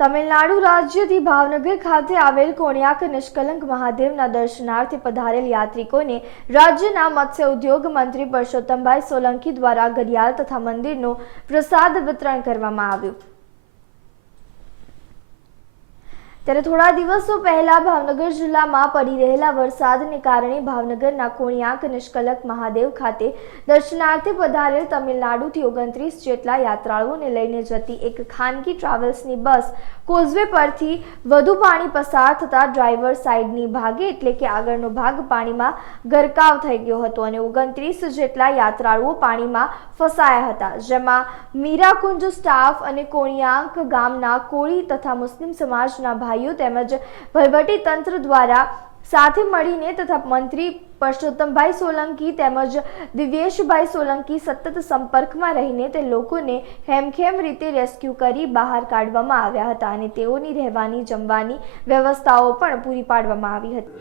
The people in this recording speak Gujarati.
તમિલનાડુ રાજ્યથી ભાવનગર ખાતે આવેલ કોણિયાક નિષ્કલંક મહાદેવના દર્શનાર્થે પધારેલ યાત્રિકોને રાજ્યના મત્સ્ય ઉદ્યોગ મંત્રી પરસોત્તમભાઈ સોલંકી દ્વારા ઘડિયાળ તથા મંદિરનો પ્રસાદ વિતરણ કરવામાં આવ્યું. ત્યારે થોડા દિવસો પહેલા ભાવનગર જિલ્લામાં પડી રહેલા વરસાદને કારણે ભાવનગરના કોણિયાક નિષ્કલક મહાદેવ ખાતે દર્શનાર્થે પધારેલ તમિલનાડુથી ઓગણત્રીસ જેટલા યાત્રાળુઓને લઈને જતી એક ખાનગી ટ્રાવેલ્સની બસ કોઝવે પરથી વધુ પાણી પસાર થતા ડ્રાઈવર સાઈડની ભાગે એટલે કે આગળનો ભાગ પાણીમાં ગરકાવ થઈ ગયો હતો અને ઓગણત્રીસ જેટલા યાત્રાળુઓ પાણીમાં ફસાયા હતા, જેમાં મીરાકુંજ સ્ટાફ અને કોણિયાક ગામના કોળી તથા મુસ્લિમ સમાજના ભાઈઓ તેમજ વહીવટી તંત્ર દ્વારા સાથે મળીને તથા મંત્રી પરસોત્તમભાઈ સોલંકી તેમજ દિવ્યેશભાઈ સોલંકી સતત સંપર્કમાં રહીને તે લોકોને હેમખેમ રીતે રેસ્ક્યુ કરી બહાર કાઢવામાં આવ્યા હતા અને તેઓની રહેવાની, જમવાની વ્યવસ્થાઓ પણ પૂરી પાડવામાં આવી હતી.